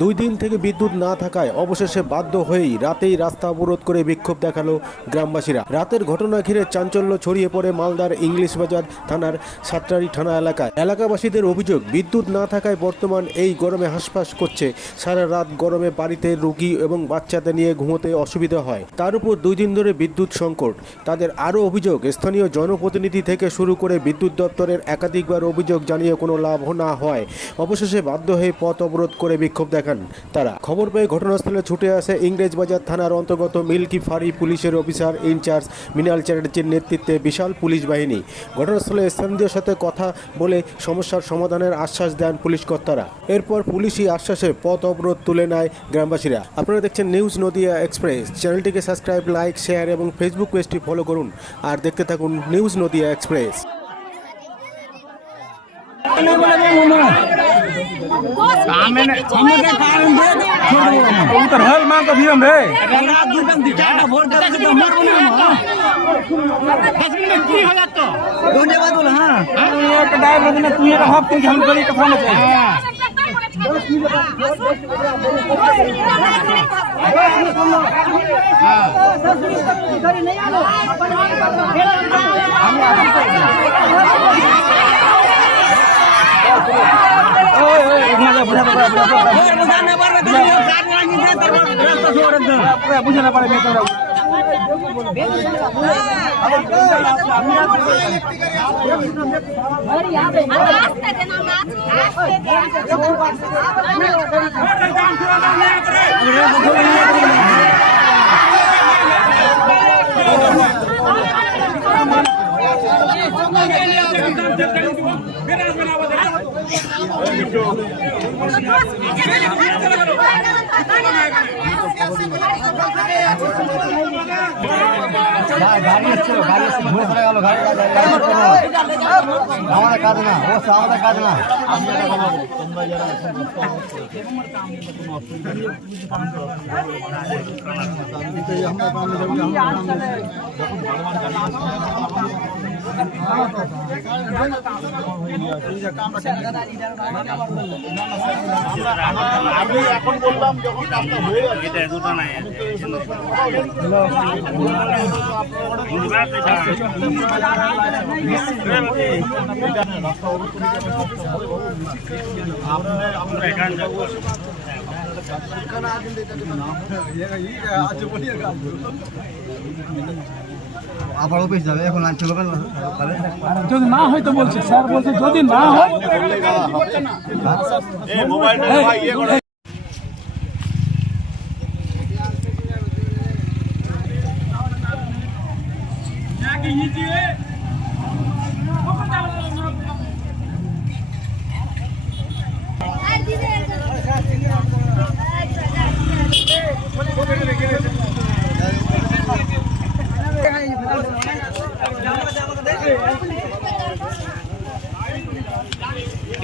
দুই দিন থেকে বিদ্যুৎ না থাকায় অবশেষে বাধ্য হয়েই রাতেই রাস্তা অবরোধ করে বিক্ষোভ দেখাল গ্রামবাসীরা। রাতের ঘটনা ঘিরে চাঞ্চল্য ছড়িয়ে পড়ে মালদার ইংলিশ বাজার থানার সাতটারি থানা এলাকায়। এলাকাবাসীদের অভিযোগ, বিদ্যুৎ না থাকায় বর্তমান এই গরমে হাসপাস করছে। সারা রাত গরমে বাড়িতে রুগী এবং বাচ্চাদের নিয়ে ঘুমোতে অসুবিধা হয়। তার উপর দুই দিন ধরে বিদ্যুৎ সংকট। তাদের আরও অভিযোগ, স্থানীয় জনপ্রতিনিধি থেকে শুরু করে বিদ্যুৎ দপ্তরের একাধিকবার অভিযোগ জানিয়ে কোনো লাভ না হয়। অবশেষে বাধ্য হয়ে পথ অবরোধ করে বিক্ষোভ দেখান। তারা, খবর পেয়ে ঘটনাস্থলে ছুটে আসে ইংরেজবাজার থানার অন্তর্গত মিল্কি ফাঁড়ি পুলিশের অফিসার ইনচার্জ মৃণাল চ্যাটার্জির নেতৃত্বে বিশাল পুলিশ বাহিনী। ঘটনাস্থলে স্থানীয়দের সাথে কথা বলে সমস্যার সমাধানের আশ্বাস দেন পুলিশ কর্তারা। এরপর পুলিশি আশ্বাসে পথ অবরোধ তুলে নেয় গ্রামবাসীরা। আপনারা দেখছেন নিউজ নদিয়া এক্সপ্রেস। চ্যানেলটিকে সাবস্ক্রাইব, লাইক, শেয়ার এবং ফেসবুক পেজটি ফলো করুন। আর দেখতে থাকুন নিউজ নদিয়া এক্সপ্রেস। हमें हमें का कारण दे छोड़ दो हम तो हल मांग कभी हम रे रात दुकान दिखा ना वोट दे तो मत बोलो दस मिनट की हो जात तो दोने बाद बोल हां ये तो डाय बदना तू ये हक तुम हम करी कथा ना चाहिए हाँ Gracias. আমরা গাড়ি এসেছিল, গাড়ি এসে ঘুরে চলে গেল গাড়ি। আমাদের কাজ না অবশ্যই আমাদের কাজ না। আমি এখন বললাম যখন কাজটা হয়ে গেছে আবার অফিস যাবে এখন লাঞ্চ করবে যদি না হয় তো বলছে। স্যার বলছে যদি না হয়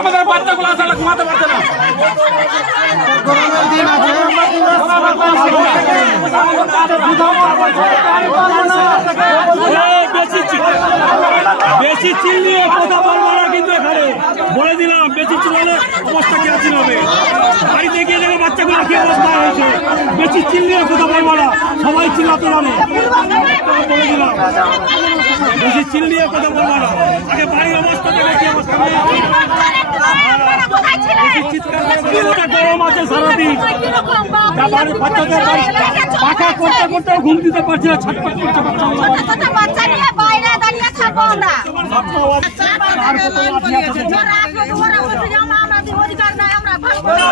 আমাদের বাচ্চাগুলো আসলে ঘুমাতে পারছে না। বেশি চিল্লিয়ে কথা বলব না কিন্তু এখানে। বলে দিলাম, বেশি চিল্লালে অবস্থা কেমন হবে? বাড়িতে গিয়ে দেখো বাচ্চাগুলো কি অবস্থা হয়েছে। বেশি চিল্লিয়ে কথা বলব না, সবাই চিল্লাতে জানে। বলে দিলাম। বেশি চিল্লিয়ে কথা বলব না। আগে বাড়ির অবস্থা দেখে গরম আছে সারাদিন। বাচ্চাদের পাখা করতে করতে ঘুম বাচ্চা নিয়ে বাইরে দাঁড়িয়ে থাকব আমরা সবটা আওয়াজ আর কত লাঠি আছে? ওরা আসবে, ওরা বলছে যে আমরা আমাদের অধিকার নাই, আমরা ভাববো না।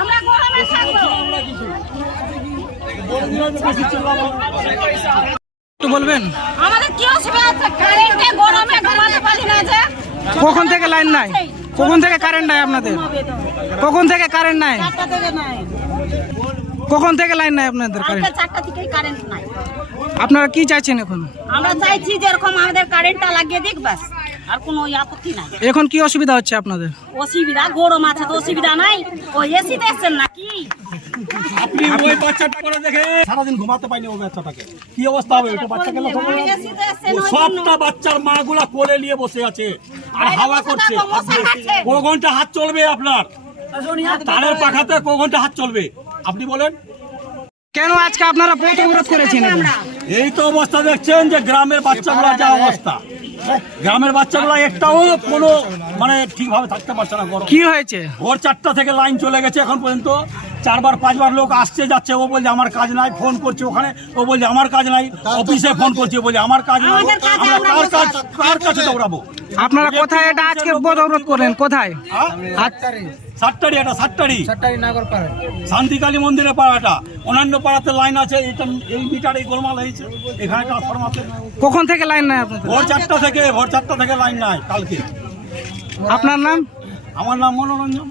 আমরা গরমে থাকব একটু বলবেন? আমাদের কি অসুবিধা আছে? কারেন্টে গরমে ঘুমাতে পারি না যে। কখন থেকে লাইন নাই? কখন থেকে কারেন্ট নাই আপনাদের? কখন থেকে কারেন্ট নাই? কখন থেকে লাইন নাই? আপনাদের কারেন্ট চারটা কারেন্ট নাই। আপনারা কি চাইছেন এখন? আমরা চাইছি যে এরকম আমাদের কারেন্টটা লাগিয়ে দিক বাস আর কোনো ওই আপত্তি নাই। এখন কি অসুবিধা হচ্ছে আপনাদের? অসুবিধা? গরম আছে তো অসুবিধা নাই। ওই এসিতে এসছেন নাকি? আপনি ওই বাচ্চাটা করে দেখে সারাদিন ঘুমাতে পাইনি ওই বাচ্চাটাকে। কি অবস্থা হবে? ওটা বাচ্চা গেল ওই এসিতে এসছেন ও সবটা বাচ্চার মা গুলা কোলে নিয়ে বসে আছে। আর হাওয়া করছে। ক ঘণ্টা হাত চলবে আপনার। তারের পাখাতে ক ঘণ্টা হাত চলবে। আপনি বলেন। কেন আজকে আপনারা পথ অবরোধ করেছেন? এই তো অবস্থা দেখছেন যে গ্রামের বাচ্চাগুলা যা অবস্থা। গ্রামের বাচ্চাগুলা একটাও কোনো মানে ঠিকভাবে থাকতে পারছে না কি হয়েছে? ভোর চারটা থেকে লাইন চলে গেছে এখন পর্যন্ত। চারবার পাঁচবার লোক আসছে যাচ্ছে। ও বলছে আমার কাজ নাই। ফোন করছে ওখানে। ও বলছে আমার কাজ নাই। অফিসে ফোন করছে বলে আমার কাজ নাই। আমরা আমরা কার কাজ কার কাছে দৌড়াবো? আপনারা কোথায়? এটা আজকে অবরোধ করেন। কোথায়? সাতটারি এটা সাতটারি। শান্তিকালী মন্দিরের পাড়াটা। অন্যান্য পাড়াতে লাইন আছে এটা এই মিটার এই গোলমাল হয়েছে। এখানে ট্রান্সফরমার কখন থেকে লাইন নাই আপনাদের? ভোর চারটা থেকে ভোর চারটা থেকে লাইন নাই কালকে। আপনার নাম? আমার নাম মনোরঞ্জন।